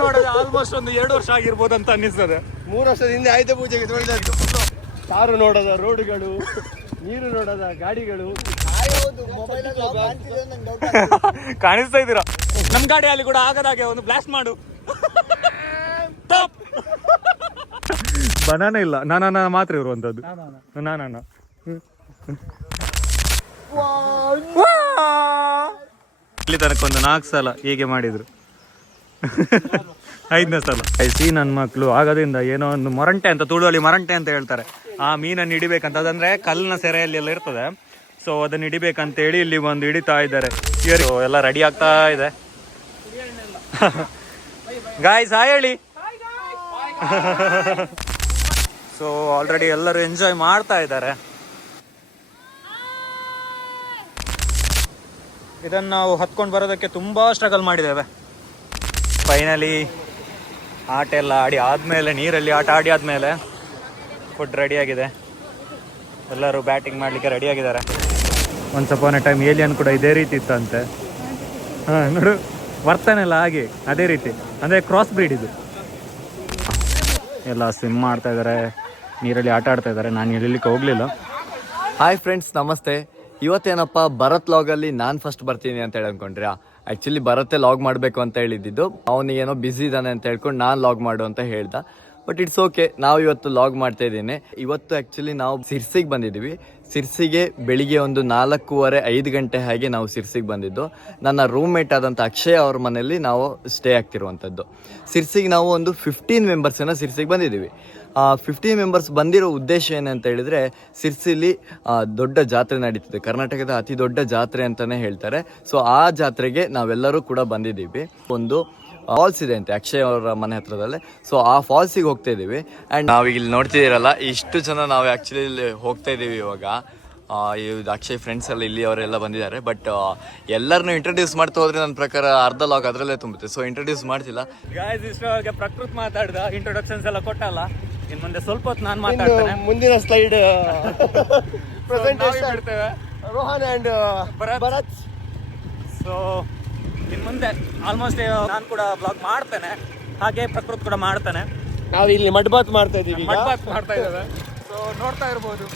ನೋಡೋದು ಆಲ್ಮೋಸ್ಟ್ ಒಂದು 2 ವರ್ಷ ಆಗಿರ್ಬೋದು ಅಂತ ಅನ್ನಿಸ್ತದೆ. 3 ವರ್ಷದ ಹಿಂದೆ ಆಯುಧ ಪೂಜೆಗೆ ತೊಳೆದದ್ದು. ಕಾರು ನೋಡೋದ ರೋಡ್ಗಳು, ನೀರು ನೋಡೋದ ಗಾಡಿಗಳು. ಕಾಣಿಸ್ತಾ ಇದ್ದೀರಾ? ನಮ್ ಗಾಡಿಯಲ್ಲಿ ಕೂಡ ಆಗದಾಗೆ ಒಂದು ಬ್ಲಾಸ್ಟ್ ಮಾಡು. ಬನಾನ ಇಲ್ಲ, ನಾನ ಮಾತ್ರ ಇರುವಂತದ್ದು. ನಾನ ಇಲ್ಲಿ ತನಕ ಒಂದು 4 ಸಲ ಹೀಗೆ ಮಾಡಿದ್ರು. 5ನೇ ಸಲ ನನ್ನ ಮಕ್ಕಳು ಆಗೋದ್ರಿಂದ ಏನೋ ಒಂದು ಮೊರಂಟೆ ಅಂತ, ತುಳುವಲ್ಲಿ ಮೊರಂಟೆ ಅಂತ ಹೇಳ್ತಾರೆ, ಆ ಮೀನನ್ನು ಹಿಡಿಬೇಕಂತ. ಅದಂದ್ರೆ ಕಲ್ಲಿನ ಸೆರೆಯಲ್ಲಿ ಎಲ್ಲ ಇರ್ತದೆ. ಸೊ ಅದನ್ನ ಹಿಡಿಬೇಕಂತ ಹೇಳಿ ಇಲ್ಲಿ ಒಂದು ಹಿಡಿತಾ ಇದ್ದಾರೆ. ಎಲ್ಲ ರೆಡಿ ಆಗ್ತಾ ಇದೆ. ಗಾಯ್ಸ್ ಹಾಯ್ ಹೇಳಿ. ಸೊ ಆಲ್ರೆಡಿ ಎಲ್ಲರೂ ಎಂಜಾಯ್ ಮಾಡ್ತಾ ಇದ್ದಾರೆ. ಇದನ್ನು ನಾವು ಹತ್ಕೊಂಡು ಬರೋದಕ್ಕೆ ತುಂಬ ಸ್ಟ್ರಗಲ್ ಮಾಡಿದ್ದೇವೆ. ಫೈನಲಿ ಆಟ ಎಲ್ಲ ಆಡಿ ಆದಮೇಲೆ, ನೀರಲ್ಲಿ ಆಟ ಆಡಿ ಆದಮೇಲೆ ಫುಡ್ ರೆಡಿಯಾಗಿದೆ. ಎಲ್ಲರೂ ಬ್ಯಾಟಿಂಗ್ ಮಾಡಲಿಕ್ಕೆ ರೆಡಿಯಾಗಿದ್ದಾರೆ. Once upon a time alien ಕೂಡ ಇದೇ ರೀತಿ ಇತ್ತಂತೆ. ನೋಡು ವರ್ತನೆ ಎಲ್ಲ ಹಾಗೆ ಅದೇ ರೀತಿ, ಅಂದರೆ ಕ್ರಾಸ್ ಬ್ರೀಡ್ ಇದು. ಎಲ್ಲ ಸ್ವಿಮ್ ಮಾಡ್ತಾ ಇದ್ದಾರೆ, ನೀರಲ್ಲಿ ಆಟ ಆಡ್ತಾ ಇದ್ದಾರೆ. ನಾನು ಇಳಿಲಿಕ್ಕೆ ಹೋಗಲಿಲ್ಲ. ಹಾಯ್ ಫ್ರೆಂಡ್ಸ್, ನಮಸ್ತೆ. ಇವತ್ತೇನಪ್ಪ ಭರತ್ ಲಾಗಲ್ಲಿ ನಾನು ಫಸ್ಟ್ ಬರ್ತೀನಿ ಅಂತ ಹೇಳಿ ಅನ್ಕೊಂಡ್ರಿ. ಆ್ಯಕ್ಚುಲಿ ಭರತ್ತೆ ಲಾಗ್ ಮಾಡಬೇಕು ಅಂತ ಹೇಳಿದ್ದು, ಅವನಿಗೇನೋ ಬ್ಯುಸಿ ಇದ್ದಾನೆ ಅಂತ ಹೇಳ್ಕೊಂಡು ನಾನು ಲಾಗ್ ಮಾಡು ಅಂತ ಹೇಳ್ದ. ಬಟ್ ಇಟ್ಸ್ ಓಕೆ, ನಾವು ಇವತ್ತು ಲಾಗ್ ಮಾಡ್ತಾ ಇದ್ದೀನಿ. ಇವತ್ತು ಆ್ಯಕ್ಚುಲಿ ನಾವು ಸಿರ್ಸಿಗೆ ಬಂದಿದ್ದೀವಿ. ಸಿರ್ಸಿಗೆ ಬೆಳಿಗ್ಗೆ ಒಂದು 4:30-5 ಗಂಟೆ ಹಾಗೆ ನಾವು ಸಿರ್ಸಿಗೆ ಬಂದಿದ್ದು. ನನ್ನ ರೂಮ್ಮೇಟ್ ಆದಂಥ ಅಕ್ಷಯ್ ಅವ್ರ ಮನೆಯಲ್ಲಿ ನಾವು ಸ್ಟೇ ಆಗ್ತಿರುವಂಥದ್ದು. ಸಿರ್ಸಿಗೆ ನಾವು ಒಂದು 15 ಮೆಂಬರ್ಸನ್ನು ಸಿರ್ಸಿಗೆ ಬಂದಿದ್ದೀವಿ. 15 ಮೆಂಬರ್ಸ್ ಬಂದಿರೋ ಉದ್ದೇಶ ಏನಂತ ಹೇಳಿದರೆ, ಸಿರ್ಸಿಲಿ ದೊಡ್ಡ ಜಾತ್ರೆ ನಡೀತಿದೆ, ಕರ್ನಾಟಕದ ಅತಿ ದೊಡ್ಡ ಜಾತ್ರೆ ಅಂತಲೇ ಹೇಳ್ತಾರೆ. ಸೊ ಆ ಜಾತ್ರೆಗೆ ನಾವೆಲ್ಲರೂ ಕೂಡ ಬಂದಿದ್ದೀವಿ. ಒಂದು ಫಾಲ್ಸ್ ಇದೆ ಅಂತೆ ಅಕ್ಷಯ್ ಅವರ ಮನೆ ಹತ್ರದಲ್ಲೇ. ಸೊ ಆ ಫಾಲ್ಸಿಗೆ ಹೋಗ್ತಾ ಇದ್ದೀವಿ. ಆ್ಯಂಡ್ ನಾವೀಗ ಇಲ್ಲಿ ನೋಡ್ತಿದ್ದೀರಲ್ಲ, ಇಷ್ಟು ಜನ ನಾವು ಆ್ಯಕ್ಚುಲಿ ಇಲ್ಲಿ ಹೋಗ್ತಾ ಇದ್ದೀವಿ ಇವಾಗ. ಇದು ಅಕ್ಷಯ್ ಫ್ರೆಂಡ್ಸ್ ಎಲ್ಲ ಇಲ್ಲಿ ಅವರೆಲ್ಲ ಬಂದಿದ್ದಾರೆ. ಬಟ್ ಎಲ್ಲರನ್ನೂ ಇಂಟ್ರೊಡ್ಯೂಸ್ ಮಾಡ್ತಾ ಹೋದ್ರೆ ನನ್ನ ಪ್ರಕಾರ ಅರ್ಧ ಲಾಗ್ ಅದರಲ್ಲೇ ತುಂಬುತ್ತೆ. ಸೊ ಇಂಟ್ರೊಡ್ಯೂಸ್ ಮಾಡ್ತಿಲ್ಲ. ಗಾಯ್ಸ್, ಇಷ್ಟೊಳಗೆ ಪ್ರಕೃತಿ ಮಾತಾಡ್ದ, ಇಂಟ್ರೊಡಕ್ಷನ್ಸ್ ಎಲ್ಲ ಕೊಟ್ಟಲ್ಲ. ಇನ್ನು ಮುಂದೆ ಸ್ವಲ್ಪ ಹೊತ್ತು ನಾನು ಮಾತಾಡ್ತೇನೆ. ಮುಂದಿನ ಸ್ಲೈಡ್ ಪ್ರೆಸೆಂಟೇಷನ್ ಬಿಡ್ತೇವೆ. ರೋಹನ್ ಅಂಡ್ ಭರತ್. ಸೊ ಇನ್ನು ಮುಂದೆ ಆಲ್ಮೋಸ್ಟ್ ನಾನು ಕೂಡ ಬ್ಲಾಗ್ ಮಾಡ್ತೇನೆ, ಹಾಗೆ ಪ್ರಕೃತಿ ಕೂಡ ಮಾಡ್ತಾನೆ. ನಾವು ಇಲ್ಲಿ ಮಡ್ಬಾತ್ ಮಾಡ್ತಾ ಇದ್ದೀವಿ. ಮಡ್ಬಾತ್ ಮಾಡ್ತಾ ಇದ್ದೇವೆ. ಸೊ ನೋಡ್ತಾ ಇರ್ಬೋದು,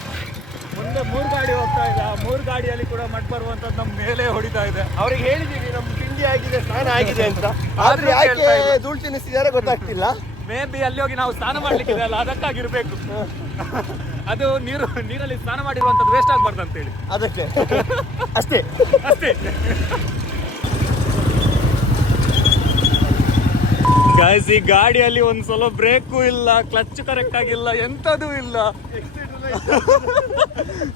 ಮುಂದೆ 3 ಗಾಡಿ ಹೋಗ್ತಾ ಇದೆ. 3 ಗಾಡಿಯಲ್ಲಿ ಕೂಡ ಮಡ್ ಬರುವಂತದ್ದು ನಮ್ಮ ಮೇಲೆ ಹೊಡಿತಾ ಇದೆ. ಅವ್ರಿಗೆ ಹೇಳಿದೀವಿ ನಮ್ ತಿಂಡಿ ಆಗಿದೆ, ಸ್ನಾನ ಆಗಿದೆ ಅಂತ. ಆದ್ರೆ ಯಾಕೆ ಧೂಳು ತಿನ್ನಿಸಿದಾರೆ ಗೊತ್ತಾಗ್ತಿಲ್ಲ. ಮೇ ಬಿ ಅಲ್ಲಿ ಹೋಗಿ ನಾವು ಸ್ನಾನ ಮಾಡ್ಲಿಕ್ಕಿದೆ ಅಲ್ಲ, ಅದಕ್ಕಾಗಿರ್ಬೇಕು. ಅದು ನೀರಲ್ಲಿ ಸ್ನಾನ ಮಾಡಿರುವಂತದ್ದು ವೇಸ್ಟ್ ಆಗ್ಬಾರ್ದು ಅಂತೇಳಿ ಅದಕ್ಕೆ ಅಷ್ಟೇ. ಗಾಯ್ಸ್, ಈ ಗಾಡಿಯಲ್ಲಿ ಒಂದು ಸಲ ಬ್ರೇಕು ಇಲ್ಲ, ಕ್ಲಚ್ ಕರೆಕ್ಟ್ ಆಗಿಲ್ಲ, ಎಂತದೂ ಇಲ್ಲ.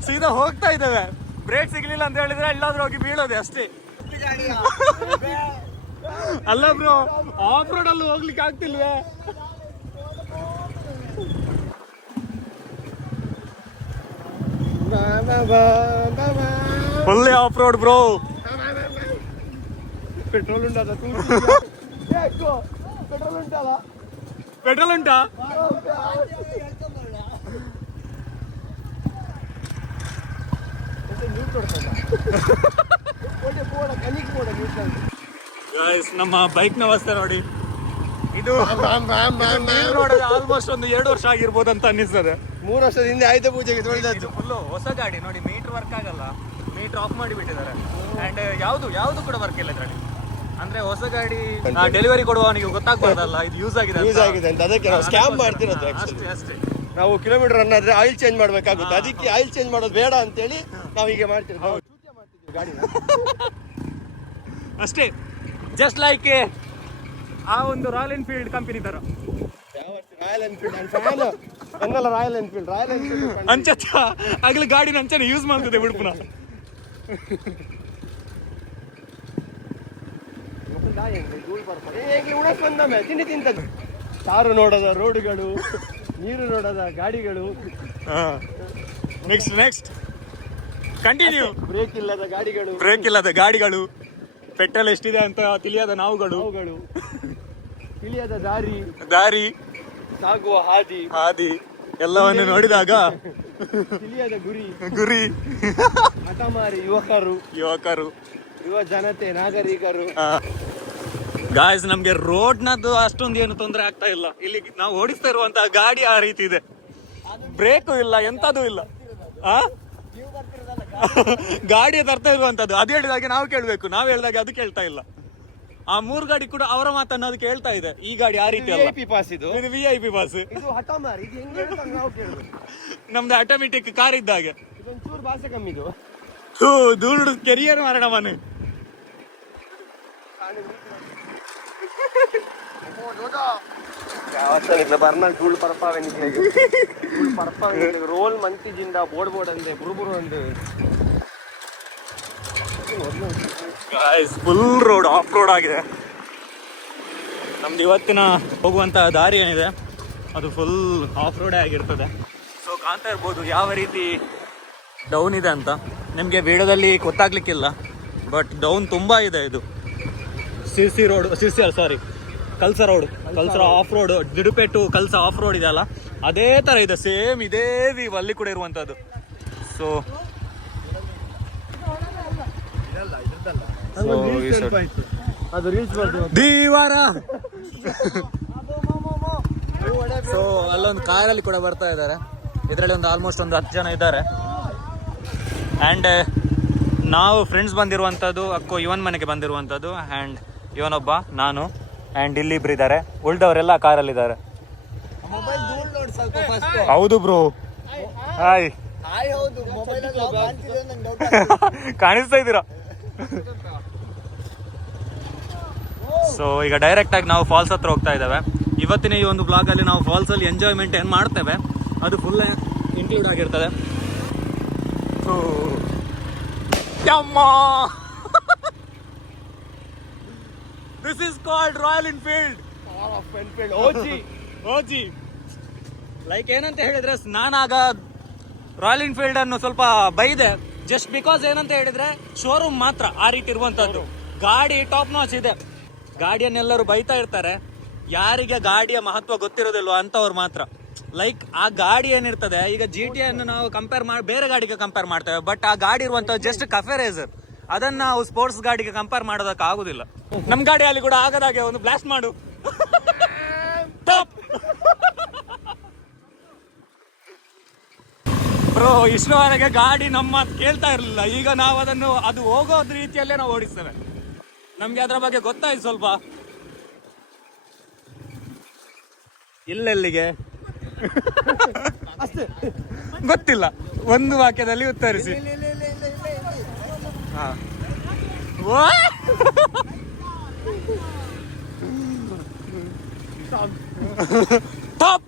ಸೀದಾ ಹೋಗ್ತಾ ಇದ್ದೇವೆ. ಬ್ರೇಕ್ ಸಿಗ್ಲಿಲ್ಲ ಅಂತ ಹೇಳಿದ್ರೆ ಎಲ್ಲಾದ್ರೂ ಹೋಗಿ ಬೀಳೋದೆ ಅಷ್ಟೇ. ಅಲ್ಲ ಬ್ರೋ, ಆಫ್ ರೋಡ್ ಅಲ್ಲಿ ಹೋಗ್ಲಿಕ್ಕೆ ಆಗ್ತಿಲ್ವೇ? ಒಳ್ಳೆ ಆಫ್ ರೋಡ್ ಬ್ರೋ. ಪೆಟ್ರೋಲ್ ಉಂಟಾ? ಪೆಟ್ರೋಲ್ ಉಂಟಾ? ನಮ್ಮ ಬೈಕ್ ನ ಅವಸ್ಥೆ ನೋಡಿ. ಇದು ನೋಡೋದು ಆಲ್ಮೋಸ್ಟ್ ಒಂದು 2 ವರ್ಷ ಆಗಿರ್ಬೋದು ಅಂತ ಅನ್ನಿಸ್ತದೆ. 3 ವರ್ಷದ ಹಿಂದೆ ಆಯುಧ ಪೂಜೆಗೆ ತೊಳೆದದ್ದು. ಫುಲ್ಲು ಹೊಸ ಗಾಡಿ ನೋಡಿ, ಮೀಟರ್ ವರ್ಕ್ ಆಗಲ್ಲ, ಮೀಟರ್ ಆಫ್ ಮಾಡಿ ಬಿಟ್ಟಿದ್ದಾರೆ. ಅಂಡ್ ಯಾವುದು ಕೂಡ ವರ್ಕ್ ಇಲ್ಲ ಇದರಲ್ಲಿ. ಅಂದ್ರೆ ಹೊಸ ಗಾಡಿ ಡೆಲಿವರಿ ಕೊಡುವವನಿಗೆ ಗೊತ್ತಾಗ್ಬಾರ್ದಲ್ಲ ಇದು ಯೂಸ್ ಆಗಿದೆ ಅಂತ. ಅದಕ್ಕೆ ನಾವು ಸ್ಕ್ಯಾಮ್ ಮಾಡ್ತಿರೋದು. ಅಷ್ಟೇ. ನಾವು ಕಿಲೋಮೀಟರ್ ರನ್ ಆದ್ರೆ ಆಯಿಲ್ ಚೇಂಜ್ ಮಾಡ್ಬೇಕಾಗುತ್ತೆ. ಅದಕ್ಕೆ ಆಯಿಲ್ ಚೇಂಜ್ ಮಾಡೋದು ಬೇಡ ಅಂತೇಳಿ ನಾವು ಹೀಗೆ ಮಾಡ್ತಿರೋದು. ಗಾಡಿನ ಅಷ್ಟೇ. ಜಸ್ಟ್ ಲೈಕ್ ಆ ಒಂದು ರಾಯಲ್ ಎನ್ಫೀಲ್ಡ್ ಕಂಪನಿ ತರ. ರಾಯಲ್ ಎನ್ಫೀಲ್ಡ್ ಅನ್ನಲ್ಲ, ರಾಯಲ್ ಎನ್ಫೀಲ್ಡ್ ಅಂಚ ಆಗ್ಲಿ ಗಾಡಿನ ಅಂಚನೆ ಯೂಸ್ ಮಾಡ್ತದೆ ಬಿಡುಪುನ. ತಿಂಡಿ ತಿಂತದ್ದು. ಕಾರು ನೋಡೋದ ರೋಡ್ಗಳು, ನೀರು ನೋಡೋದ ಗಾಡಿಗಳು. Next continue. ಬ್ರೇಕ್ ಇಲ್ಲದ ಗಾಡಿಗಳು, ಪೆಟ್ರೋಲ್ ಎಷ್ಟಿದೆ ಅಂತ ತಿಳಿಯದ ನಾವುಗಳು, ತಿಳಿಯದ ದಾರಿ, ಸಾಗುವ ಹಾದಿ ಎಲ್ಲವನ್ನು ನೋಡಿದಾಗ ತಿಳಿಯದ ಗುರಿ, ಹಠಮಾರಿ ಯುವಕರು, ಯುವ ಜನತೆ, ನಾಗರಿಕರು. ಗಾಯ್ಸ್ ನಮ್ಗೆ ರೋಡ್ನದ್ದು ಅಷ್ಟೊಂದು ಏನು ತೊಂದರೆ ಆಗ್ತಾ ಇಲ್ಲ. ಇಲ್ಲಿ ನಾವು ಓಡಿಸ್ತಾ ಇರುವಂತಹ ಗಾಡಿ ಆ ರೀತಿ ಇದೆ, ಬ್ರೇಕು ಇಲ್ಲ, ಎಂತದೂ ಇಲ್ಲ. ಆ ಗಾಡಿ ತರ್ತಾ ಇರುವಂತದ್ದು ಅದು ಹೇಳಿದಾಗೆ ನಾವು ಕೇಳ್ಬೇಕು, ನಾವು ಹೇಳಿದಾಗೆ ಅದು ಕೇಳ್ತಾ ಇಲ್ಲ. ಆ 3 ಗಾಡಿ ಕೂಡ ಅವರ ಮಾತನ್ನು ಅದು ಕೇಳ್ತಾ ಇದೆ. ಈ ಗಾಡಿ ಆ ರೀತಿ ಅಲ್ಲ, ಪಾಸ್ ಇದು VIP ಪಾಸ್. ಇದು ಹಠಮಾರ್, ಇದು ಹೆಂಗ್ ಹೇಳ್ತಾರೆ ನಾವು ಕೇಳ್ಬೇಕು. ನಮ್ದು ಆಟೋಮೆಟಿಕ್ ಕಾರ್ ಇದ್ದಾಗೆ. ಇದೊಂಚೂರು ಭಾಷೆ ಕಮ್ಮಿ ಇದು. ಧೂಳು ಕೆರಿಯರ್ ಮಾರಣ ಮನೆ. ಬರ್ನ ಧೂಳು ಪರಪಾವೆ ರೋಲ್ ಮಂತಿಜಿಂದ ಬೋರ್ಡ್ ಅಂದೆ ಬುರುಬುರು ಅಂದೆ. ಫುಲ್ ರೋಡ್ ಆಫ್ ರೋಡ್ ಆಗಿದೆ. ನಮ್ದು ಇವತ್ತಿನ ಹೋಗುವಂತ ದಾರಿ ಏನಿದೆ ಅದು ಫುಲ್ ಆಫ್ ರೋಡೇ ಆಗಿರ್ತದೆ. ಸೊ ಕಾಣ್ತಾ ಇರ್ಬೋದು ಯಾವ ರೀತಿ ಡೌನ್ ಇದೆ ಅಂತ. ನಿಮಗೆ ವಿಡಿಯೋದಲ್ಲಿ ಗೊತ್ತಾಗ್ಲಿಕ್ಕಿಲ್ಲ, ಬಟ್ ಡೌನ್ ತುಂಬಾ ಇದೆ. ಇದು ಕಲ್ಸ ಆಫ್ ರೋಡ್, ದಿಡುಪೆ ಟು ಕಲ್ಸ ಆಫ್ ರೋಡ್ ಇದೆ ಅಲ್ಲ, ಅದೇ ತರ ಇದೆ, ಸೇಮ್ ಇದೇ ವ್ಯೂ ಅಲ್ಲಿ ಕೂಡ ಇರುವಂತದ್ದು. ಸೊ ದೀವಾರ. ಸೊ ಅಲ್ಲೊಂದು ಕಾರಲ್ಲಿ ಕೂಡ ಬರ್ತಾ ಇದ್ದಾರೆ. ಇದರಲ್ಲಿ ಒಂದು ಆಲ್ಮೋಸ್ಟ್ ಒಂದು 10 ಜನ ಇದ್ದಾರೆ. ಆ್ಯಂಡ್ ನಾವು ಫ್ರೆಂಡ್ಸ್ ಬಂದಿರುವಂಥದ್ದು, ಅಕ್ಕೋ ಇವನ್ ಮನೆಗೆ ಬಂದಿರುವಂಥದ್ದು. ಆ್ಯಂಡ್ ಇವನೊಬ್ಬ, ನಾನು, ಆ್ಯಂಡ್ ಇಲ್ಲಿ ಇಬ್ರು ಇದ್ದಾರೆ. ಉಳಿದವರೆಲ್ಲ ಕಾರಲ್ಲಿದ್ದಾರೆ. ಹೌದು ಬ್ರೋ, ಹಾಯ್. ಕಾಣಿಸ್ತಾ ಇದ್ದೀರಾ? ಸೊ ಈಗ ಡೈರೆಕ್ಟ್ ಆಗಿ ನಾವು ಫಾಲ್ಸ್ ಹತ್ರ ಹೋಗ್ತಾ ಇದ್ದೇವೆ. ಇವತ್ತಿನ ಈ ಒಂದು ಬ್ಲಾಗ್ ಅಲ್ಲಿ ನಾವು ಫಾಲ್ಸ್ ಅಲ್ಲಿ ಎಂಜಾಯ್ಮೆಂಟ್ ಏನ್ ಮಾಡ್ತೇವೆ ಅದು ಫುಲ್ ಇನ್ಕ್ಲೂಡ್ ಆಗಿರ್ತದೆ. This is called Royal Enfield. OG like ಏನಂತ ಹೇಳಿದ್ರೆ, ನಾನಾಗ ರಾಯಲ್ ಎನ್ಫೀಲ್ಡ್ ಅನ್ನು ಸ್ವಲ್ಪ ಬೈದೆ, ಜಸ್ಟ್ ಬಿಕಾಸ್ ಏನಂತ ಹೇಳಿದ್ರೆ ಶೋರೂಮ್ ಮಾತ್ರ ಆ ರೀತಿ ಇರುವಂತದ್ದು. ಗಾಡಿ ಟಾಪ್ ನಾಚ್ ಇದೆ, ಗಾಡಿಯನ್ನೆಲ್ಲರೂ ಬೈತಾ ಇರ್ತಾರೆ. ಯಾರಿಗೆ ಗಾಡಿಯ ಮಹತ್ವ ಗೊತ್ತಿರೋದಿಲ್ವೋ ಅಂತವ್ರು ಮಾತ್ರ. ಲೈಕ್ ಆ ಗಾಡಿ ಏನಿರ್ತದೆ, ಈಗ GT ಅನ್ನು ನಾವು ಕಂಪೇರ್ ಮಾಡಿ ಬೇರೆ ಗಾಡಿಗೆ ಕಂಪೇರ್ ಮಾಡ್ತೇವೆ, ಬಟ್ ಆ ಗಾಡಿ ಇರುವಂತ ಜಸ್ಟ್ ಕಫೆ ರೇಸರ್. ಅದನ್ನ ನಾವು ಸ್ಪೋರ್ಟ್ಸ್ ಗಾಡಿಗೆ ಕಂಪೇರ್ ಮಾಡೋದಕ್ಕೆ ಆಗುದಿಲ್ಲ. ನಮ್ ಗಾಡಿಯಲ್ಲಿ ಕೂಡ ಆಗದಾಗೆ ಒಂದು ಬ್ಲಾಸ್ಟ್ ಮಾಡು. ಬ್ರೋ, ಇಷ್ಟರವರೆಗೆ ಗಾಡಿ ನಮ್ಮ ಕೇಳ್ತಾ ಇರಲಿಲ್ಲ. ಈಗ ನಾವು ಅದು ಹೋಗೋದ್ ರೀತಿಯಲ್ಲೇ ನಾವು ಓಡಿಸ್ತೇವೆ. ನಮ್ಗೆ ಅದ್ರ ಬಗ್ಗೆ ಗೊತ್ತಾಯ್ತು ಸ್ವಲ್ಪ. ಇಲ್ಲೆಲ್ಲಿಗೆ ಗೊತ್ತಿಲ್ಲ, ಒಂದು ವಾಕ್ಯದಲ್ಲಿ ಉತ್ತರಿಸಿ. ಟಾಪ್.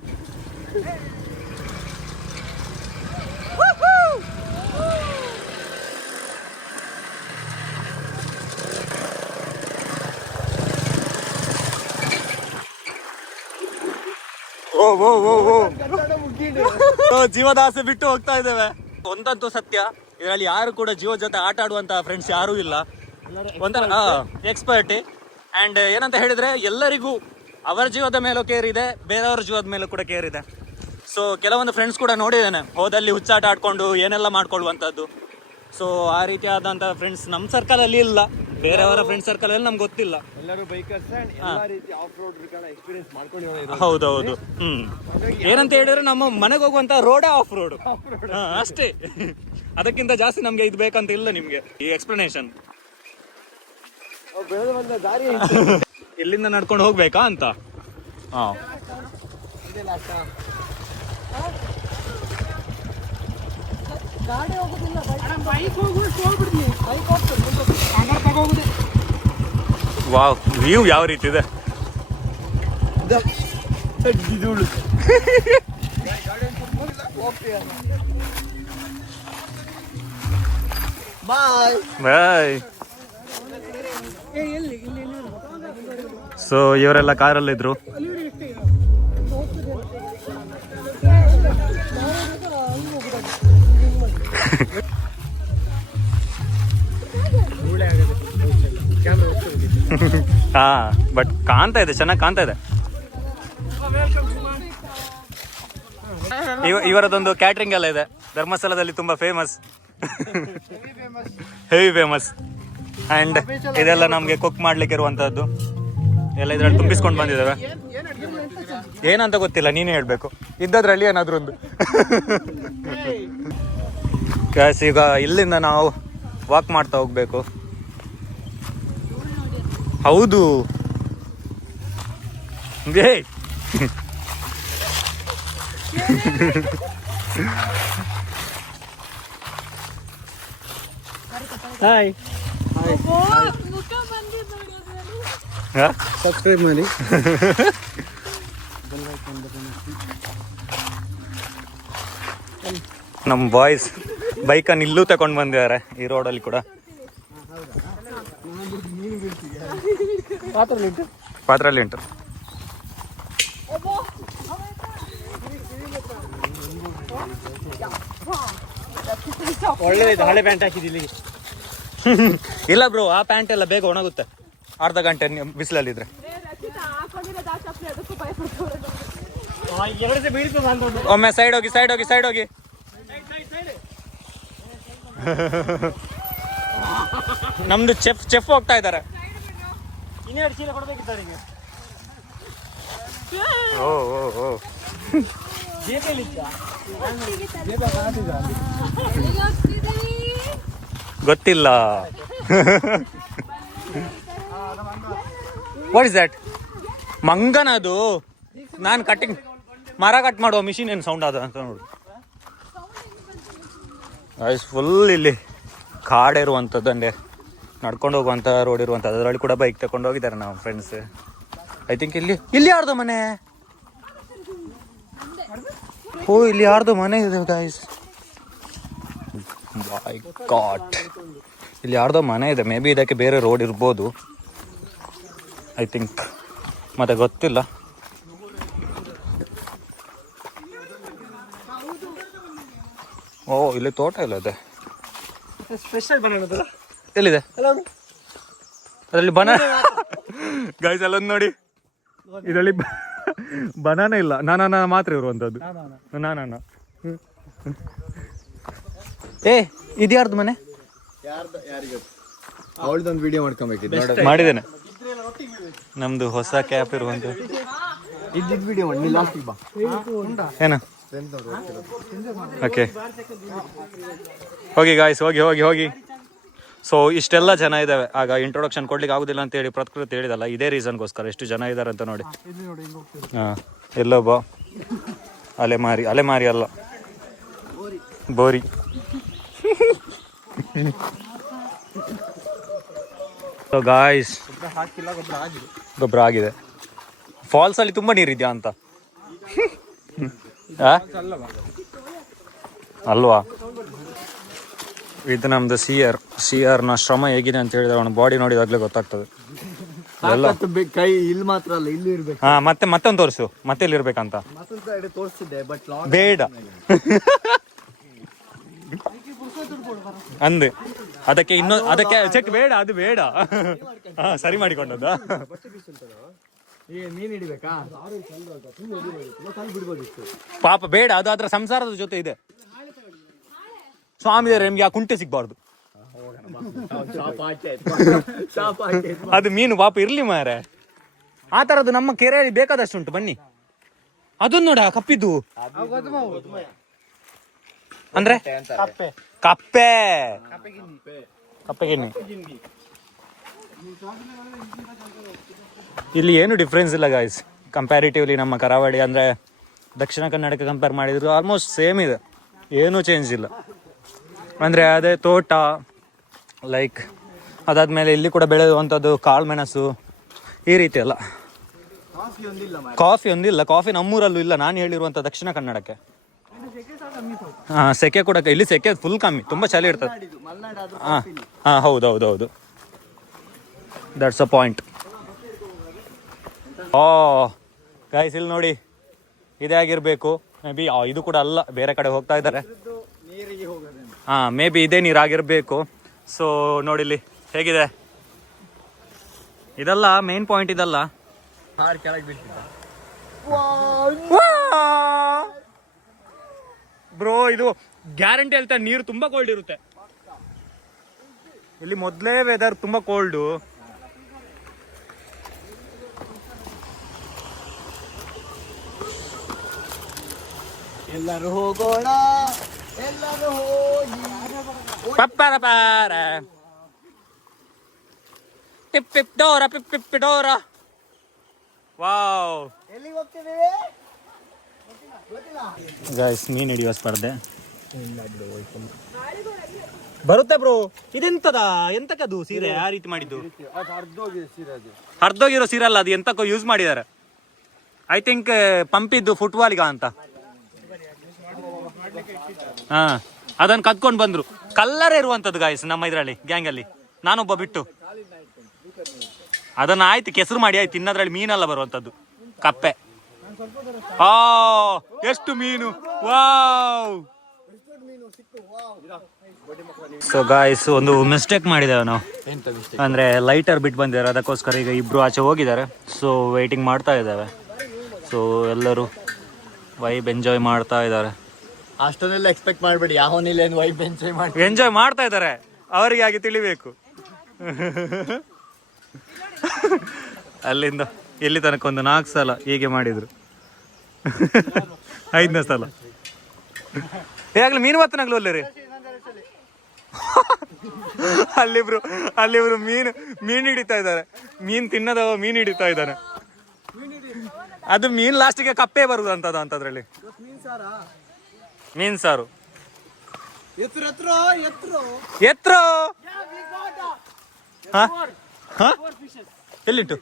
ಜೀವದಾಸೆ ಬಿಟ್ಟು ಹೋಗ್ತಾ ಇದ್ದೇವೆ. ಒಂದಂತೂ ಸತ್ಯ, ಇದರಲ್ಲಿ ಯಾರು ಕೂಡ ಜೀವ ಜೊತೆ ಆಟ ಆಡುವಂತ ಫ್ರೆಂಡ್ಸ್ ಯಾರೂ ಇಲ್ಲ. ಒಂಥರ ಎಕ್ಸ್ಪರ್ಟಿ. ಅಂಡ್ ಏನಂತ ಹೇಳಿದ್ರೆ, ಎಲ್ಲರಿಗೂ ಅವರ ಜೀವದ ಮೇಲೂ ಕೇರ್ ಇದೆ, ಬೇರೆಯವ್ರ ಜೀವದ ಮೇಲೂ ಕೂಡ ಕೇರ್ ಇದೆ. ಸೊ ಕೆಲವೊಂದು ಫ್ರೆಂಡ್ಸ್ ಕೂಡ ನೋಡಿದ್ದೇನೆ, ಹೋದಲ್ಲಿ ಹುಚ್ಚಾಟ ಆಡ್ಕೊಂಡು ಏನೆಲ್ಲ ಮಾಡ್ಕೊಳ್ಳುವಂಥದ್ದು. ಸೊ ಆ ರೀತಿಯಾದಂಥ ಫ್ರೆಂಡ್ಸ್ ನಮ್ಮ ಸರ್ಕಲ್ ಅಲ್ಲಿ ಇಲ್ಲ, ಬೇರೆಯವರ ಫ್ರೆಂಡ್ ಸರ್ಕಲ್ ಅಲ್ಲಿ ನಮ್ಗೆ ಗೊತ್ತಿಲ್ಲ. ಎಲ್ಲರೂ ಬೈಕರ್ಸ್ ಎಲ್ಲಾ ರೀತಿ ಆಫ್ ರೋಡ್ ಎಕ್ಸ್ಪೀರಿಯನ್ಸ್ ಮಾಡ್ಕೊಂಡು. ಹೌದೌದು. ಏನಂತ ಹೇಳಿದ್ರೆ, ನಮ್ಮ ಮನೆಗೆ ಹೋಗುವಂತ ರೋಡೇ ಆಫ್ ರೋಡ್ ಅಷ್ಟೇ. ಅದಕ್ಕಿಂತ ಜಾಸ್ತಿ ನಮ್ಗೆ ಇದು ಬೇಕಂತ ಇಲ್ಲ ನಿಮ್ಗೆ ಈ ಎಕ್ಸ್ಪ್ಲನೇಷನ್. ಇಲ್ಲಿಂದ ನಡ್ಕೊಂಡು ಹೋಗ್ಬೇಕಾ ಅಂತ. ಹಾ, ವಾವ್, ವ್ಯೂ ಯಾವ ರೀತಿ ಇದೆ. ಬಾಯ್. ಸೊ ಇವರೆಲ್ಲ ಕಾರಲ್ಲಿದ್ರು. ಹಾ, ಬಟ್ ಕಾಣ್ತಾ ಇದೆ, ಚೆನ್ನಾಗಿ ಕಾಣ್ತಾ ಇದೆ. ಇವರದೊಂದು ಕ್ಯಾಟ್ರಿಂಗ್ ಎಲ್ಲ ಇದೆ, ಧರ್ಮಸ್ಥಳದಲ್ಲಿ ತುಂಬಾ ಫೇಮಸ್, ಹೆವಿ ಫೇಮಸ್. ಅಂಡ್ ಇದೆಲ್ಲ ನಮ್ಗೆ ಕುಕ್ ಮಾಡ್ಲಿಕ್ಕೆ ಇರುವಂತದ್ದು. ಎಲ್ಲ ಇದ್ರಲ್ಲಿ ತುಂಬಿಸ್ಕೊಂಡು ಬಂದಿದ್ದಾವೆ. ಏನಂತ ಗೊತ್ತಿಲ್ಲ, ನೀನೇ ಹೇಳ್ಬೇಕು. ಇದ್ದದ್ರಲ್ಲಿ ಏನಾದ್ರು ಒಂದು. ಗ್ಯಾಸ್ ಈಗ ಇಲ್ಲಿಂದ ನಾವು ವಾಕ್ ಮಾಡ್ತಾ ಹೋಗ್ಬೇಕು. ಹೌದು ಹಾಯ್ ಸಬ್ಸ್ಕ್ರೈಬ್ ಮಾಡಿ. ನಮ್ಮ ಬಾಯ್ಸ್ ಬೈಕನ್ನು ಇಲ್ಲೂ ತಗೊಂಡು ಬಂದಿದ್ದಾರೆ ಈ ರೋಡಲ್ಲಿ ಕೂಡ. ಪಾತ್ರಲ್ಲಿ ಉಂಟು. ಒಳ್ಳೆದಾಯ್ತು, ಹಳೆ ಪ್ಯಾಂಟ್ ಹಾಕಿದಿಲ್ಲಿ. ಇಲ್ಲ ಬ್ರೋ, ಆ ಪ್ಯಾಂಟ್ ಎಲ್ಲ ಬೇಗ ಒಣಗುತ್ತೆ ಅರ್ಧ ಗಂಟೆ ಬಿಸಿಲಲ್ಲಿದ್ರೆ. ಒಮ್ಮೆ ಸೈಡ್ ಹೋಗಿ ಸೈಡ್ ಹೋಗಿ ಸೈಡ್ ಹೋಗಿ. ನಮ್ದು ಚೆಫ್ ಹೋಗ್ತಾ ಇದ್ದಾರೆ. ಓ ಓ ಓ ಗೊತ್ತಿಲ್ಲ. What is that? ಮಂಗನದು. ನಾನು ಕಟ್ಟಿಂಗ್ ಮರ ಕಟ್ ಮಾಡುವ ಮಿಷಿನ್ ಏನು ಸೌಂಡ್ ಅದ ಅಂತ ನೋಡು. ಫುಲ್ ಇಲ್ಲಿ ಕಾಡಿರುವಂಥದ್ದು, ನಡ್ಕೊಂಡು ಹೋಗುವಂಥ ರೋಡ್ ಇರುವಂಥದ್ದು. ಅದರಲ್ಲಿ ಕೂಡ ಬೈಕ್ ತಗೊಂಡು ಹೋಗಿದ್ದಾರೆ ನಾವು ಫ್ರೆಂಡ್ಸ್. ಐ ಥಿಂಕ್ ಇಲ್ಲಿ ಯಾರ್ದು ಮನೆ? ಓ, ಇಲ್ಲಿ ಯಾರ್ದು ಮನೆ ಇದೆ ಗೈಸ್. ಮೈ ಗಾಡ್, ಇಲ್ಲಿ ಯಾರ್ದೋ ಮನೆ ಇದೆ. ಮೇ ಬಿ ಇದಕ್ಕೆ ಬೇರೆ ರೋಡ್ ಇರ್ಬೋದು ಐ ಥಿಂಕ್, ಮತ್ತೆ ಗೊತ್ತಿಲ್ಲ. ಓ, ಇಲ್ಲಿ ತೋಟ ಇಲ್ಲ ಇದೆ. ಸ್ಪೆಷಲ್ ಬನಾನ ಎಲ್ಲಿದೆ? ಅದರಲ್ಲಿ ಬನಾನ ಗೈಸ್, ಅಲ್ಲೊಂದು ನೋಡಿ, ಇದರಲ್ಲಿ ಬನಾನ ಇಲ್ಲ, ನಾನಾ ಮಾತ್ರ ಇರುವಂಥದ್ದು. ನಾನಾ ಏ, ಇದು ಯಾರ್ದು ಮನೆ? ಅವಳದೊಂದು ವಿಡಿಯೋ ಮಾಡ್ಕೊಬೇಕಿತ್ತು. ಮಾಡಿದ್ದೇನೆ. ನಮ್ದು ಹೊಸ ಕ್ಯಾಪ್ ಇರುವಂಥದ್ದು. ಇದ್ದಿದ್ದು ವಿಡಿಯೋ ಮಾಡಿ ಲಾಸ್ಟಿಗೆ ಬಾ. ಏನ? ಓಕೆ, ಹೋಗಿ ಗಾಯ್ಸ್, ಹೋಗಿ ಹೋಗಿ ಹೋಗಿ. ಸೊ ಇಷ್ಟೆಲ್ಲ ಜನ ಇದ್ದಾವೆ. ಆಗ ಇಂಟ್ರೊಡಕ್ಷನ್ ಕೊಡ್ಲಿಕ್ಕೆ ಆಗುದಿಲ್ಲ ಅಂತ ಹೇಳಿ ಪ್ರಕೃತಿ ಹೇಳಿದಲ್ಲ, ಇದೇ ರೀಸನ್ಗೋಸ್ಕರ ಎಷ್ಟು ಜನ ಇದ್ದಾರೆ ಅಂತ ನೋಡಿ. ಹಾಂ, ಎಲ್ಲೊಬ್ಬ ಅಲೆಮಾರಿ ಅಲ್ಲ, ಬೋರಿ. ಸೊ ಗಾಯ್ಸ್, ಗೊಬ್ಬರ ಆಗಿದೆ. ಫಾಲ್ಸ್ ಅಲ್ಲಿ ತುಂಬಾ ನೀರಿದ್ಯಾ ಅಂತ ಅಲ್ವಾ? ಇದು ನಮ್ದು ಸಿ.ಆರ್ ನ ಶ್ರಮ ಹೇಗಿದೆ ಅಂತ ಹೇಳಿದ್ರೆ ಅವನ ಬಾಡಿ ನೋಡಿದಾಗ್ಲೇ ಗೊತ್ತಾಗ್ತದೆ. ಕೈ ಇಲ್ಲಿ ಮಾತ್ರ ಅಲ್ಲ, ಇಲ್ಲಿ ಇರ್ಬೇಕು. ಹಾ, ಮತ್ತೊಂದು ತೋರಿಸು, ಮತ್ತೆ ಇಲ್ಲಿ ಇರ್ಬೇಕಂತ. ತೋರಿಸಿದ್ದೆ, ಬಟ್ ಬೇಡ ಅಂದೆ. ಅದಕ್ಕೆ ಚೆಕ್ ಬೇಡ, ಅದು ಬೇಡ. ಹಾ, ಸರಿ ಮಾಡಿಕೊಂಡದ್ದು. ಪಾಪ ಬೇಡ, ಅದು ಅದರ ಸಂಸಾರದ ಜೊತೆ ಇದೆ. ಸ್ವಾಮಿ ನಿಮ್ಗೆ ಆ ಕುಂಟೆ ಸಿಗ್ಬಾರ್ದು. ಅದು ಮೀನು ಪಾಪ ಇರ್ಲಿ ಮಾರೆ. ಆ ತರದ್ದು ನಮ್ಮ ಕೆರೆಯಲ್ಲಿ ಬೇಕಾದಷ್ಟು ಉಂಟು, ಬನ್ನಿ. ಅದನ್ನ ನೋಡ, ಕಪ್ಪಿದ್ದು ಅಂದ್ರೆ ಕಪ್ಪೆ ಗಿಣ್ಣಿ. ಇಲ್ಲಿ ಏನು ಡಿಫ್ರೆನ್ಸ್ ಇಲ್ಲ ಗಾಯ್ಸ್, ಕಂಪ್ಯಾರಿಟಿವ್ಲಿ ನಮ್ಮ ಕರಾವಳಿ ಅಂದರೆ ದಕ್ಷಿಣ ಕನ್ನಡಕ್ಕೆ ಕಂಪೇರ್ ಮಾಡಿದ್ರು ಆಲ್ಮೋಸ್ಟ್ ಸೇಮ್ ಇದೆ, ಏನೂ ಚೇಂಜ್ ಇಲ್ಲ. ಅಂದರೆ ಅದೇ ತೋಟ, ಲೈಕ್ ಅದಾದಮೇಲೆ ಇಲ್ಲಿ ಕೂಡ ಬೆಳೆಯುವಂಥದ್ದು ಕಾಳು ಮೆಣಸು ಈ ರೀತಿ ಎಲ್ಲ. ಕಾಫಿ ಒಂದಿಲ್ಲ, ಕಾಫಿ ನಮ್ಮೂರಲ್ಲೂ ಇಲ್ಲ, ನಾನು ಹೇಳಿರುವಂಥ ದಕ್ಷಿಣ ಕನ್ನಡಕ್ಕೆ. ಹಾಂ, ಸೆಕೆ ಕೂಡ ಇಲ್ಲಿ ಸೆಕೆ ಫುಲ್ ಕಮ್ಮಿ, ತುಂಬ ಚಳಿ ಇರ್ತದೆ. ಹಾಂ ಹೌದು, ದಟ್ಸ್ ಅ ಪಾಯಿಂಟ್. ಗೈಸ್ ಇಲ್ಲಿ ನೋಡಿ, ಇದೇ ಆಗಿರಬೇಕು ಮೇ ಬಿ. ಇದು ಕೂಡ ಅಲ್ಲ, ಬೇರೆ ಕಡೆ ಹೋಗ್ತಾ ಇದ್ದಾರೆ. ಹಾಂ, ಮೇ ಬಿ ಇದೇ ನೀರಾಗಿರಬೇಕು. ಸೊ ನೋಡಿಲ್ಲಿ ಹೇಗಿದೆ, ಇದಲ್ಲ ಮೇನ್ ಪಾಯಿಂಟ್, ಇದಲ್ಲ ಬ್ರೋ. ಇದು ಗ್ಯಾರಂಟಿ ಹೇಳ್ತಾ, ನೀರು ತುಂಬಾ ಕೋಲ್ಡ್ ಇರುತ್ತೆ ಇಲ್ಲಿ. ಮೊದಲೇ ವೆದರ್ ತುಂಬಾ ಕೋಲ್ಡು. ಎಲ್ಲರೂ ಹೋಗೋಣ, ಎಲ್ಲರೂ ಹೋಗಿ. ಪಪ್ಪರ ಪಾರ pip pip door pip pip door. Wow ಎಲ್ಲಿಗೆ ಹೋಗ್ತಿದ್ದೀವಿ? ಗೈಸ್, ಮೀನ್ ಹಿಡಿಯುವ ಸ್ಪರ್ಧೆ ಬರುತ್ತೆ ಬ್ರೋ. ಇದೆಂತದ, ಎಂತಕ್ಕದು ಸೀರೆ ಆ ರೀತಿ ಮಾಡಿದ್ದು? ಹರ್ದೋಗಿರೋ ಸೀರೆ ಅಲ್ಲ, ಅದು ಎಂತಕ್ಕೋ ಯೂಸ್ ಮಾಡಿದ್ದಾರೆ. ಐ ಥಿಂಕ್ ಪಂಪಿದ್ದು ಫುಟ್ಬಾಲ್ಗ ಅಂತ. ಹಾ, ಅದನ್ನ ಕದ್ಕೊಂಡು ಬಂದ್ರು. ಕಲ್ಲರೇ ಇರುವಂತದ್ದು ಗಾಯ್ಸ್ ನಮ್ಮ ಇದ್ರಲ್ಲಿ ಗ್ಯಾಂಗ್ ಅಲ್ಲಿ, ನಾನೊಬ್ಬ ಬಿಟ್ಟು. ಅದನ್ನ ಆಯ್ತು ಕೆಸರು ಮಾಡಿ ಆಯ್ತು, ಇನ್ನದ್ರಲ್ಲಿ ಮೀನೆಲ್ಲ ಬರುವಂತದ್ದು, ಕಪ್ಪೆ. ಆ ಎಷ್ಟು ಮೀನು, ವಾವ್. ಸೊ ಗಾಯ್ಸ್, ಒಂದು ಮಿಸ್ಟೇಕ್ ಮಾಡಿದ್ದೇವೆ ನಾವು. ಅಂದ್ರೆ ಲೈಟರ್ ಬಿಟ್ಟು ಬಂದಿದ್ದಾರೆ, ಅದಕ್ಕೋಸ್ಕರ ಈಗ ಇಬ್ರು ಆಚೆ ಹೋಗಿದ್ದಾರೆ. ಸೊ ವೇಟಿಂಗ್ ಮಾಡ್ತಾ ಇದ್ದಾವೆ. ಸೊ ಎಲ್ಲರೂ ವೈಬ್ ಎಂಜಾಯ್ ಮಾಡ್ತಾ ಇದ್ದಾರೆ. ಅಷ್ಟನ್ನೆಲ್ಲ ಎಕ್ಸ್ಪೆಕ್ಟ್ ಮಾಡಬೇಡಿ, ಯಾವನಿಲ್ಲ ಏನು ವೈಬ್ ಎಂಜಾಯ್ ಮಾಡ್ತಾ ಇದ್ದಾರೆ, ಅವರಿಗೆ ಹಾಗೆ ತಿಳಿಬೇಕು. ಅಲ್ಲಿಂದ ಎಲ್ಲಿ ತನಕ ಒಂದು 4 ಸಲ ಹೀಗೆ ಮಾಡಿದ್ರು. 5ನೇ ಸಲ ಹೇಗ್ಲಿ ಮೀನು ಬತ್ತನಾಗ್ಲು ಒಳ್ಳೆ ರೀ. ಅಲ್ಲಿಬ್ರು ಮೀನು ಹಿಡಿತಾ ಇದ್ದಾರೆ. ಮೀನ್ ತಿನ್ನದವ ಮೀನು ಹಿಡಿತಾ ಇದ್ದಾನೆ. ಅದು ಮೀನ್ ಲಾಸ್ಟಿಗೆ ಕಪ್ಪೆ ಬರುದು ಅಂತದ ಅಂತದ್ರಲ್ಲಿ. ಮೀನ್ ಸಾರು ಎತ್ರೋ. ಎಲ್ಲಿಟ್ಟು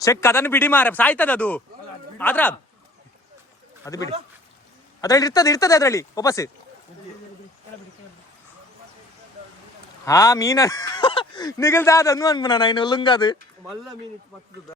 ಚೆಕ್, ಅದನ್ನು ಬಿಡಿ ಮಾರ, ಸಾಯ್ತದ ಅದು. ಆದ್ರ ಅದು ಬಿಡಿ, ಅದ್ರಲ್ಲಿ ಇರ್ತದೆ ಅದ್ರಲ್ಲಿ ವಾಪಸ್. ಹಾ ಮೀನ ನಿಗಲ್ದ ಅದನ್ನು ಅನ್ಬಣ ನಾನು ಲುಂಗದು.